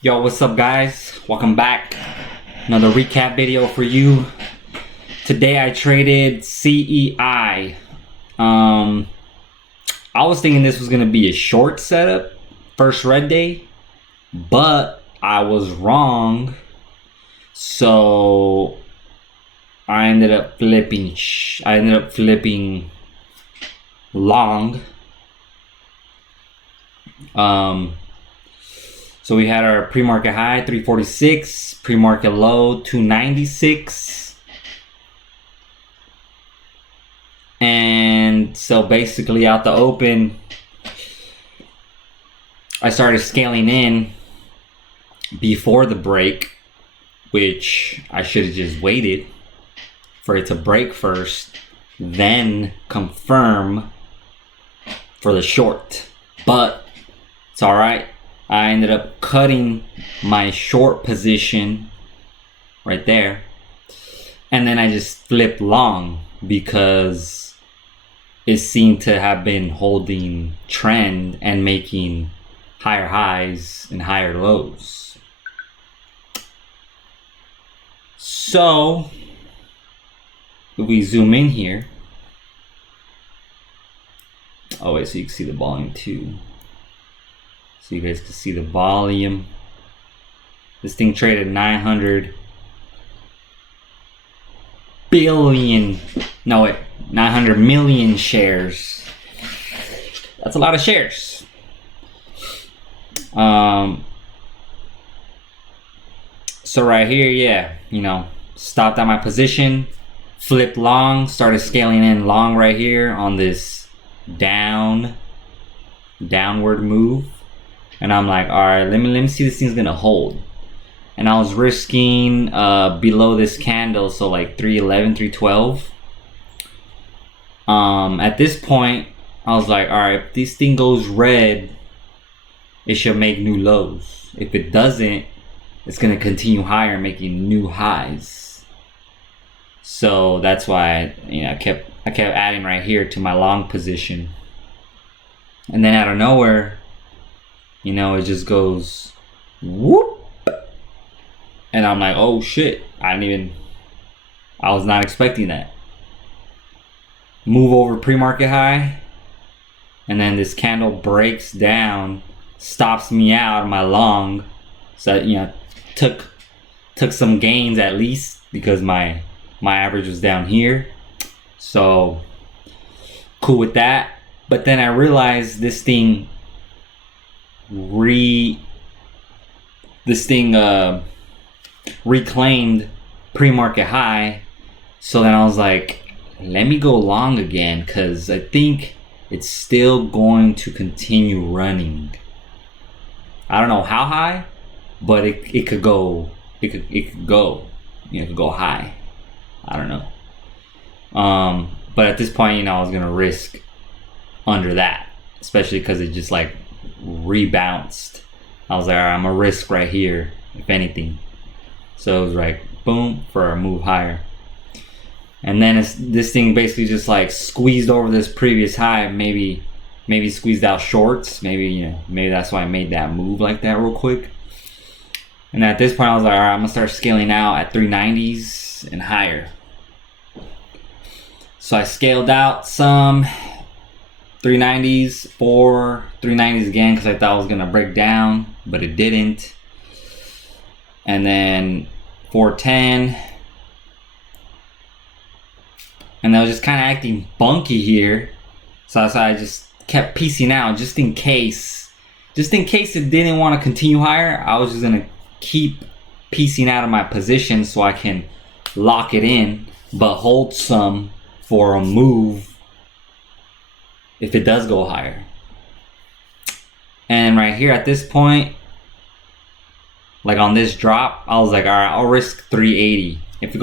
Yo, what's up guys? Welcome back. Another recap video for you. Today I traded CEI. I was thinking this was gonna be a short setup, first red day, but I was wrong. So I ended up flipping long. So we had our pre-market high 346, pre-market low 296. And so basically out the open, I started scaling in before the break, which I should have just waited for it to break first, then confirm for the short. But it's all right. I ended up cutting my short position right there, and then I just flipped long because it seemed to have been holding trend and making higher highs and higher lows. So if we zoom in here, oh wait, so you can see the volume too. So you guys can see the volume. This thing traded 900 million shares. That's a lot of shares. So right here, yeah, stopped at my position, flipped long, started scaling in long right here on this downward move. And I'm like, all right, let me see this thing's gonna hold. And I was risking below this candle, so like 311, 312. At this point, I was like, all right, if this thing goes red, it should make new lows. If it doesn't, it's gonna continue higher, making new highs. So that's why I kept adding right here to my long position. And then out of nowhere, it just goes whoop, and I'm like, oh shit, I was not expecting that. Move over pre-market high, and then this candle breaks down, stops me out of my long. So took some gains at least, because my average was down here. So cool with that. But then I realized this thing reclaimed pre-market high. So then I was like, let me go long again, because I think it's still going to continue running. I don't know how high, but it could go high. I don't know. But at this point, I was gonna risk under that, especially because it just like rebounced. I was like, all right, I'm gonna risk right here if anything. So it was like boom for a move higher. And then this thing basically just like squeezed over this previous high, maybe squeezed out shorts, maybe that's why I made that move like that real quick. And at this point I was like, all right, I'm gonna start scaling out at 390s and higher. So I scaled out some 390s, 390s again, because I thought it was gonna break down, but it didn't. And then 410, and I was just kind of acting bunky here, so I just kept piecing out just in case it didn't want to continue higher. I was just gonna keep piecing out of my position so I can lock it in, but hold some for a move if it does go higher. And right here at this point, like on this drop, I was like, all right, I'll risk 380. If it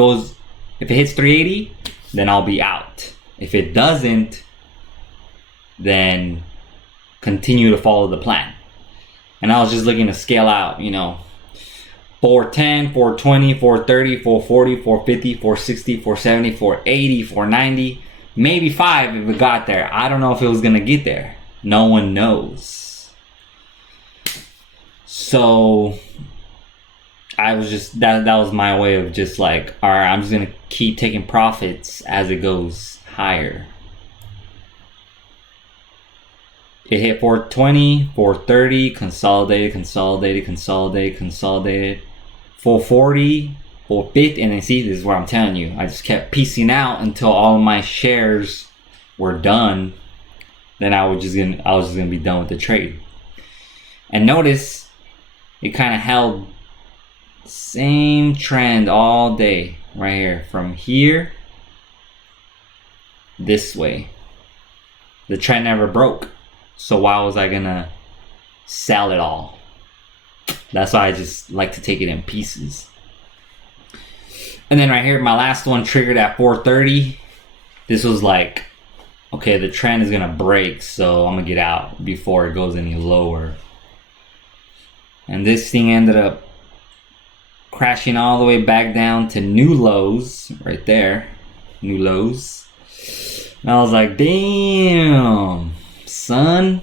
hits 380, then I'll be out. If it doesn't, then continue to follow the plan. And I was just looking to scale out, 410, 420, 430, 440, 450, 460, 470, 480, 490, maybe 5 if it got there. I don't know if it was gonna get there. No one knows. So I was just that was my way of just like, all right, I'm just gonna keep taking profits as it goes higher. It hit 420, 430, consolidated, 440, 450, and then see, this is what I'm telling you. I just kept piecing out until all of my shares were done. Then I was just gonna be done with the trade. And notice it kind of held same trend all day right here, from here this way. The trend never broke. So why was I gonna sell it all? That's why I just like to take it in pieces. And then right here, my last one triggered at 430. This was like, okay, the trend is gonna break, so I'm gonna get out before it goes any lower. And this thing ended up crashing all the way back down to new lows right there. New lows. And I was like, damn, son,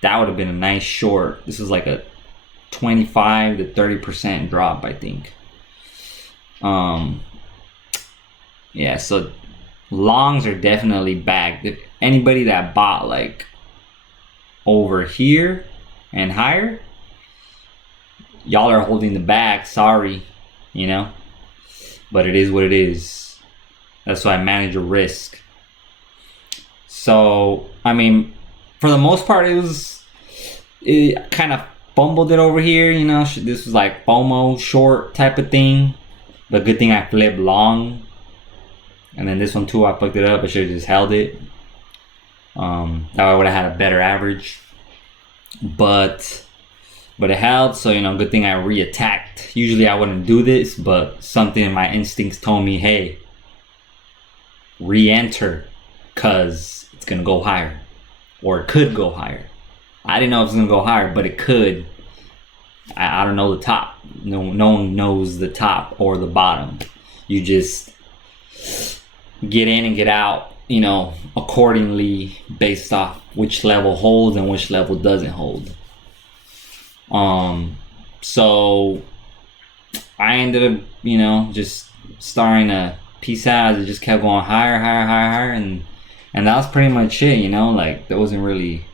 that would have been a nice short. This was like a 25 to 30% drop, I think. Yeah, so longs are definitely back. If anybody that bought like over here and higher, y'all are holding the bag. Sorry, you know, but it is what it is. That's why I manage a risk. So I mean, for the most part, it kind of fumbled it over here, you know. This was like FOMO short type of thing, but good thing I flipped long. And then this one too, I fucked it up. I should have just held it. That way I would have had a better average. But it held, so you know, good thing I re-attacked. Usually I wouldn't do this, but something in my instincts told me, hey, re-enter, cause it's gonna go higher, or it could go higher. I didn't know it was gonna go higher, but it could. I don't know the top. No one knows the top or the bottom. You just get in and get out, you know, accordingly based off which level holds and which level doesn't hold. So I ended up, you know, just starting to piece out as it just kept going higher, and that was pretty much it, you know. Like, there wasn't really,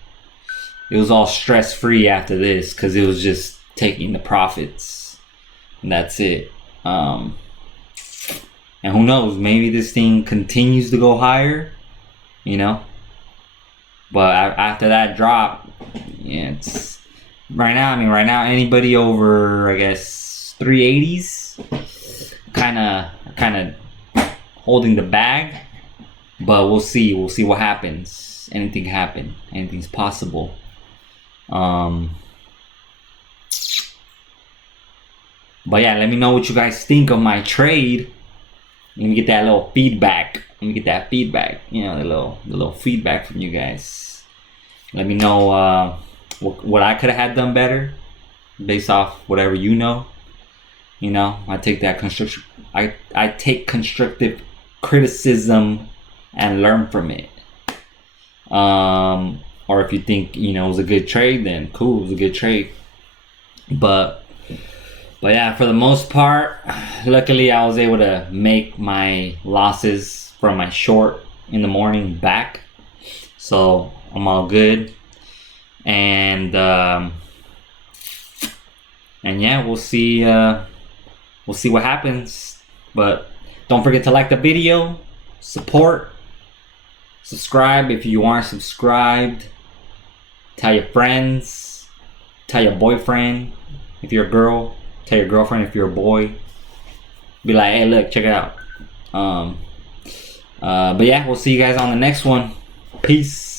it was all stress free after this, because it was just taking the profits, and that's it. And who knows, maybe this thing continues to go higher, you know. But after that drop, yeah, it's right now, anybody over, I guess, 380s kind of holding the bag. But we'll see what happens. Anything can happen. Anything's possible. But yeah, let me know what you guys think of my trade. Let me get that little feedback. You know, the little feedback from you guys. Let me know what I could have had done better, based off whatever you know. You know, I take that construction. I take constructive criticism and learn from it. Or if you think, you know, it was a good trade, then cool, it was a good trade. But yeah, for the most part, luckily I was able to make my losses from my short in the morning back. So I'm all good. And yeah, we'll see what happens. But don't forget to like the video, subscribe if you aren't subscribed, tell your friends, tell your boyfriend if you're a girl, tell your girlfriend if you're a boy. Be like, hey, look, check it out. But yeah, we'll see you guys on the next one. Peace.